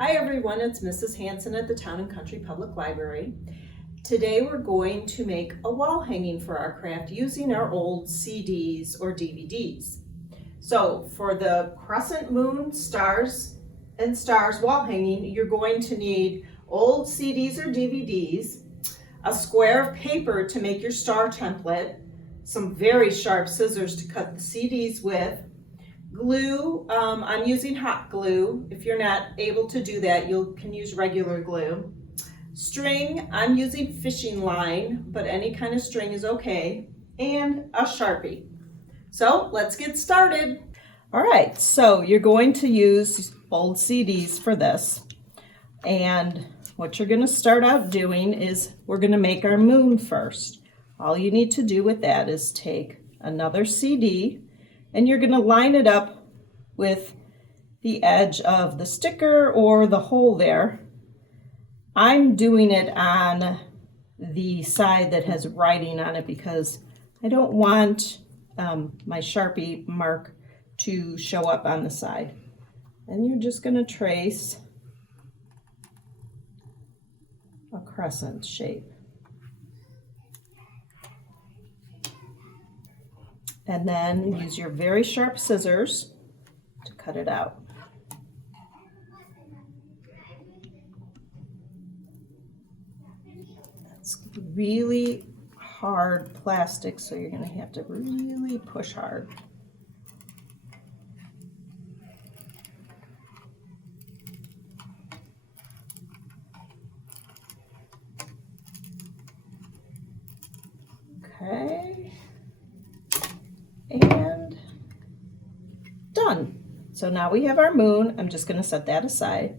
Hi everyone, it's Mrs. Hanson at the Town and Country Public Library. Today we're going to make a wall hanging for our craft using our old CDs or DVDs. So for the crescent moon, stars, and stars wall hanging, you're going to need old CDs or DVDs, a square of paper to make your star template, some very sharp scissors to cut the CDs with, glue. I'm using hot glue. If you're not able to do that, you can use regular glue. String, I'm using fishing line, but any kind of string is okay. And a Sharpie. So let's get started. All right, so you're going to use old CDs for this. And what you're going to start out doing is we're going to make our moon first. All you need to do with that is take another CD and you're going to line it up with the edge of the sticker or the hole there. I'm doing it on the side that has writing on it because I don't want my Sharpie mark to show up on the side. And you're just going to trace a crescent shape. And then use your very sharp scissors to cut it out. That's really hard plastic, so you're going to have to really push hard. Okay. And done. So now we have our moon. I'm just going to set that aside.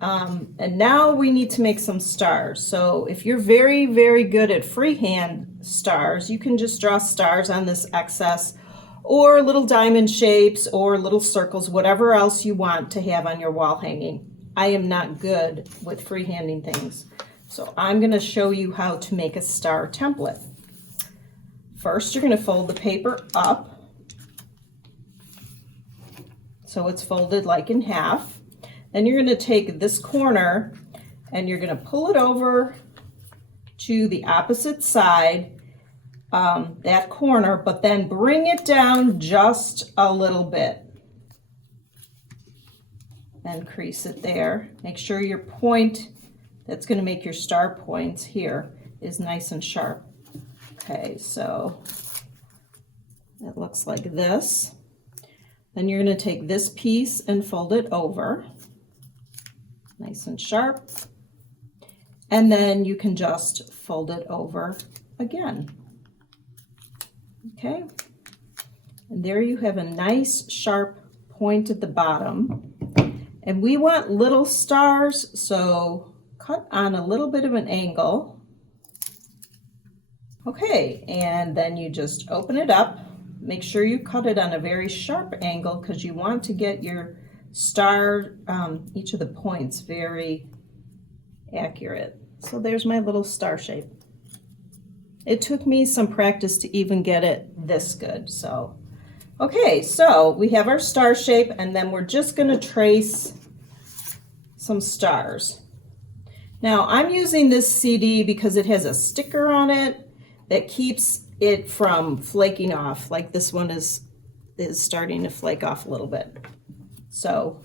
And now we need to make some stars. So if you're very, very good at freehand stars, you can just draw stars on this excess or little diamond shapes or little circles, whatever else you want to have on your wall hanging. I am not good with freehanding things. So I'm going to show you how to make a star template. First, you're going to fold the paper up so it's folded like in half. Then you're going to take this corner and you're going to pull it over to the opposite side, that corner, but then bring it down just a little bit and crease it there. Make sure your point that's going to make your star points here is nice and sharp. Okay, so it looks like this. Then you're going to take this piece and fold it over, nice and sharp. And then you can just fold it over again. Okay, and there you have a nice sharp point at the bottom. And we want little stars, so cut on a little bit of an angle. Okay, and then you just open it up. Make sure you cut it on a very sharp angle because you want to get your star, each of the points very accurate. So there's my little star shape. It took me some practice to even get it this good. So, okay, so we have our star shape and then we're just going to trace some stars. Now I'm using this CD because it has a sticker on it that keeps it from flaking off, like this one is starting to flake off a little bit. So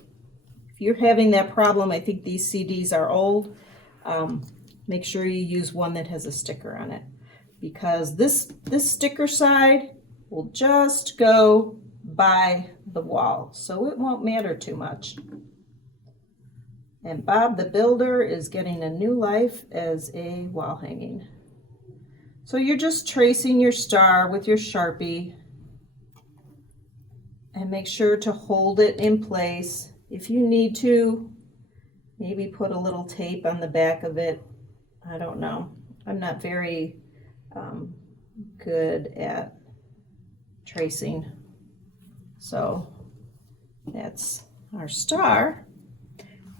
if you're having that problem, I think these CDs are old, make sure you use one that has a sticker on it because this sticker side will just go by the wall, so it won't matter too much. And Bob the Builder is getting a new life as a wall hanging. So you're just tracing your star with your Sharpie and make sure to hold it in place. If you need to, maybe put a little tape on the back of it. I don't know. I'm not very good at tracing. So that's our star.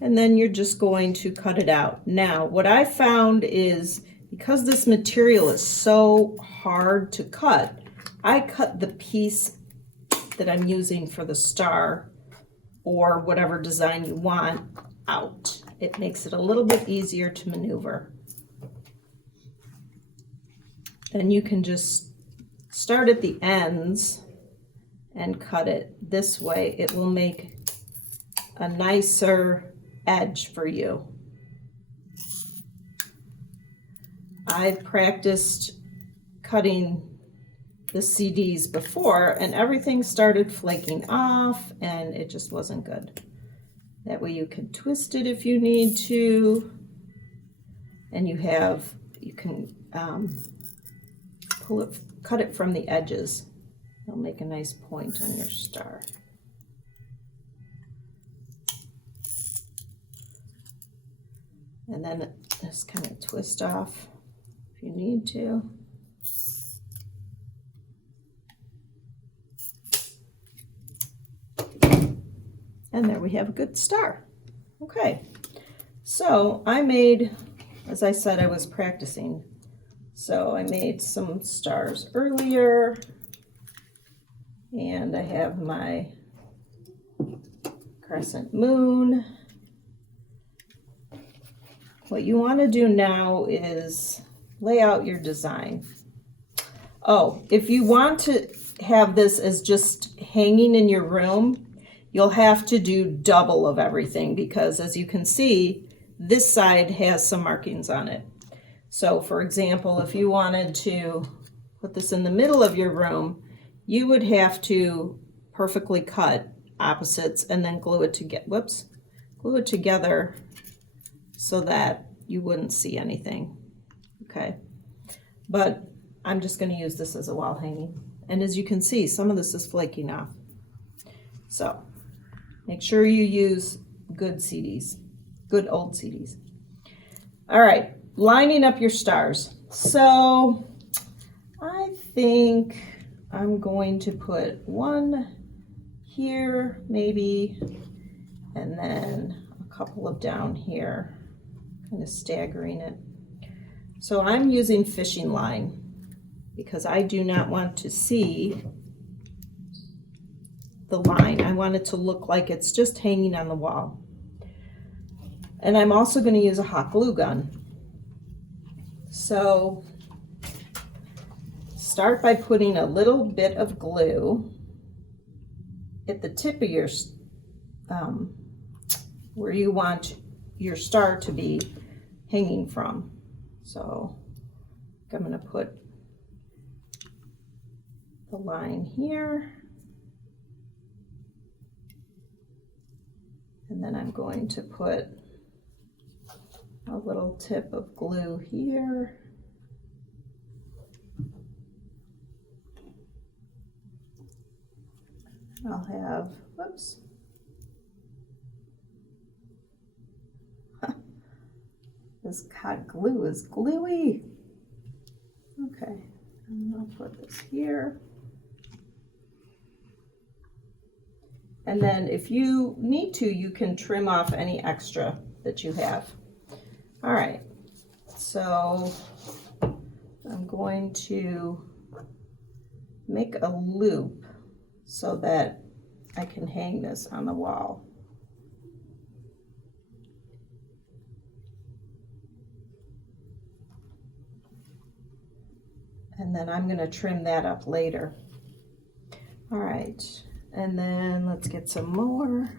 And then you're just going to cut it out. Now, what I found is because this material is so hard to cut, I cut the piece that I'm using for the star or whatever design you want out. It makes it a little bit easier to maneuver. Then you can just start at the ends and cut it this way. It will make a nicer edge for you. I've practiced cutting the CDs before and everything started flaking off and it just wasn't good. That way you can twist it if you need to, and you can cut it from the edges. It'll make a nice point on your star. And then just kind of twist off if you need to. And there we have a good star. Okay, so I made, as I said, I was practicing. So I made some stars earlier, and I have my crescent moon. What you want to do now is lay out your design. Oh, if you want to have this as just hanging in your room, you'll have to do double of everything because, as you can see, this side has some markings on it. So for example, if you wanted to put this in the middle of your room, you would have to perfectly cut opposites and then glue it together so that you wouldn't see anything. Okay, but I'm just going to use this as a wall hanging, and as you can see, some of this is flaking off. So make sure you use good CDs, good old CDs. All right, lining up your stars. So I think I'm going to put one here maybe, and then a couple of down here, kind of staggering it. So I'm using fishing line because I do not want to see the line. I want it to look like it's just hanging on the wall. And I'm also going to use a hot glue gun. So start by putting a little bit of glue at the tip of your where you want your star to be hanging from. So I'm going to put the line here, and then I'm going to put a little tip of glue here. I'll have, whoops. This hot glue is gluey. Okay, and I'll put this here. And then if you need to, you can trim off any extra that you have. All right, so I'm going to make a loop so that I can hang this on the wall. And then I'm going to trim that up later. All right, and then let's get some more.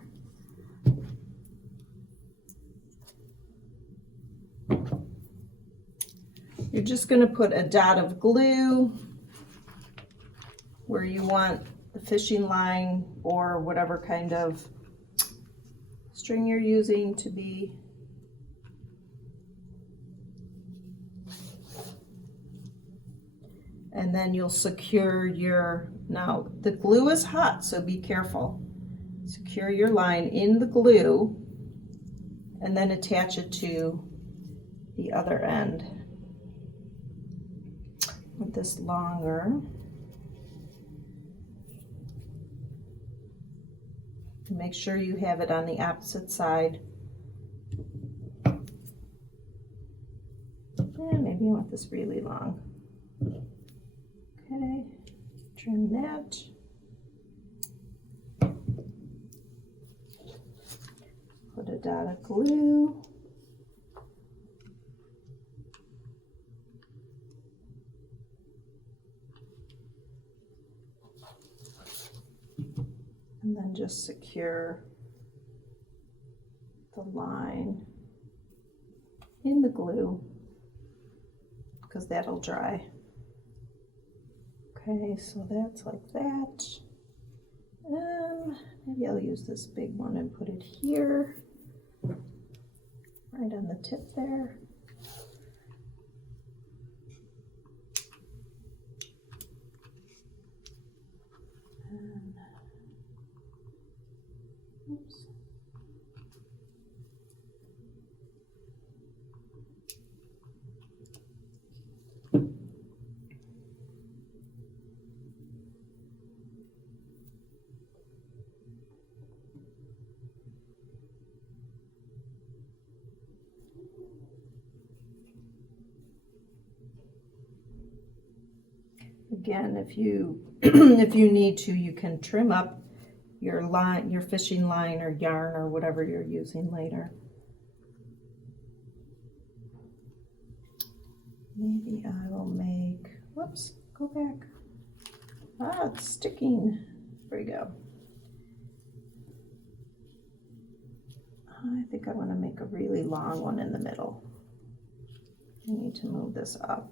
You're just going to put a dot of glue where you want the fishing line or whatever kind of string you're using to be. And then you'll secure your, now the glue is hot, so be careful. Secure your line in the glue and then attach it to the other end. With this longer. Make sure you have it on the opposite side. And maybe you want this really long. Okay, trim that. Put a dot of glue. And then just secure the line in the glue because that'll dry. Okay, so that's like that. Maybe I'll use this big one and put it here, right on the tip there. And, oops. Again, if you if you need to, you can trim up your line, your fishing line or yarn or whatever you're using later. Maybe I will make, whoops, go back. Ah, it's sticking. There we go. I think I want to make a really long one in the middle. I need to move this up.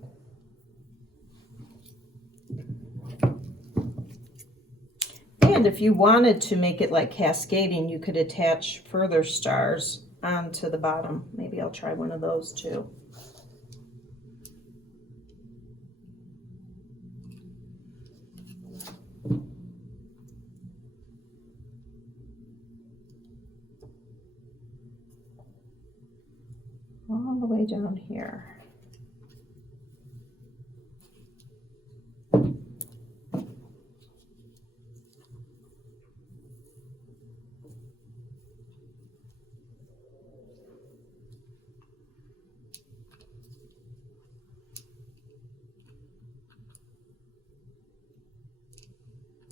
And if you wanted to make it like cascading, you could attach further stars onto the bottom. Maybe I'll try one of those too. All the way down here.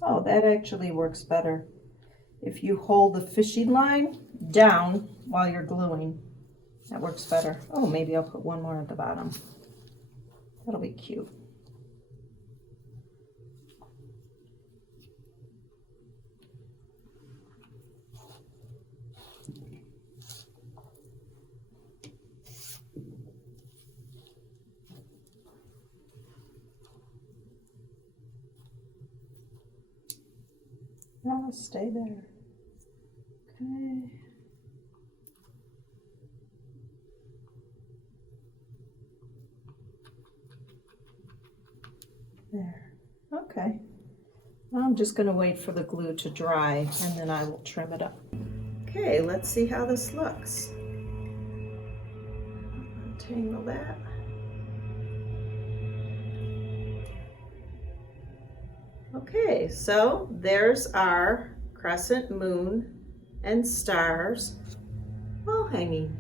Oh, that actually works better. If you hold the fishing line down while you're gluing, that works better. Oh, maybe I'll put one more at the bottom. That'll be cute. Now stay there. Okay. There. Okay. Now I'm just going to wait for the glue to dry and then I will trim it up. Okay, let's see how this looks. Untangle that. Okay, so there's our crescent moon and stars wall hanging.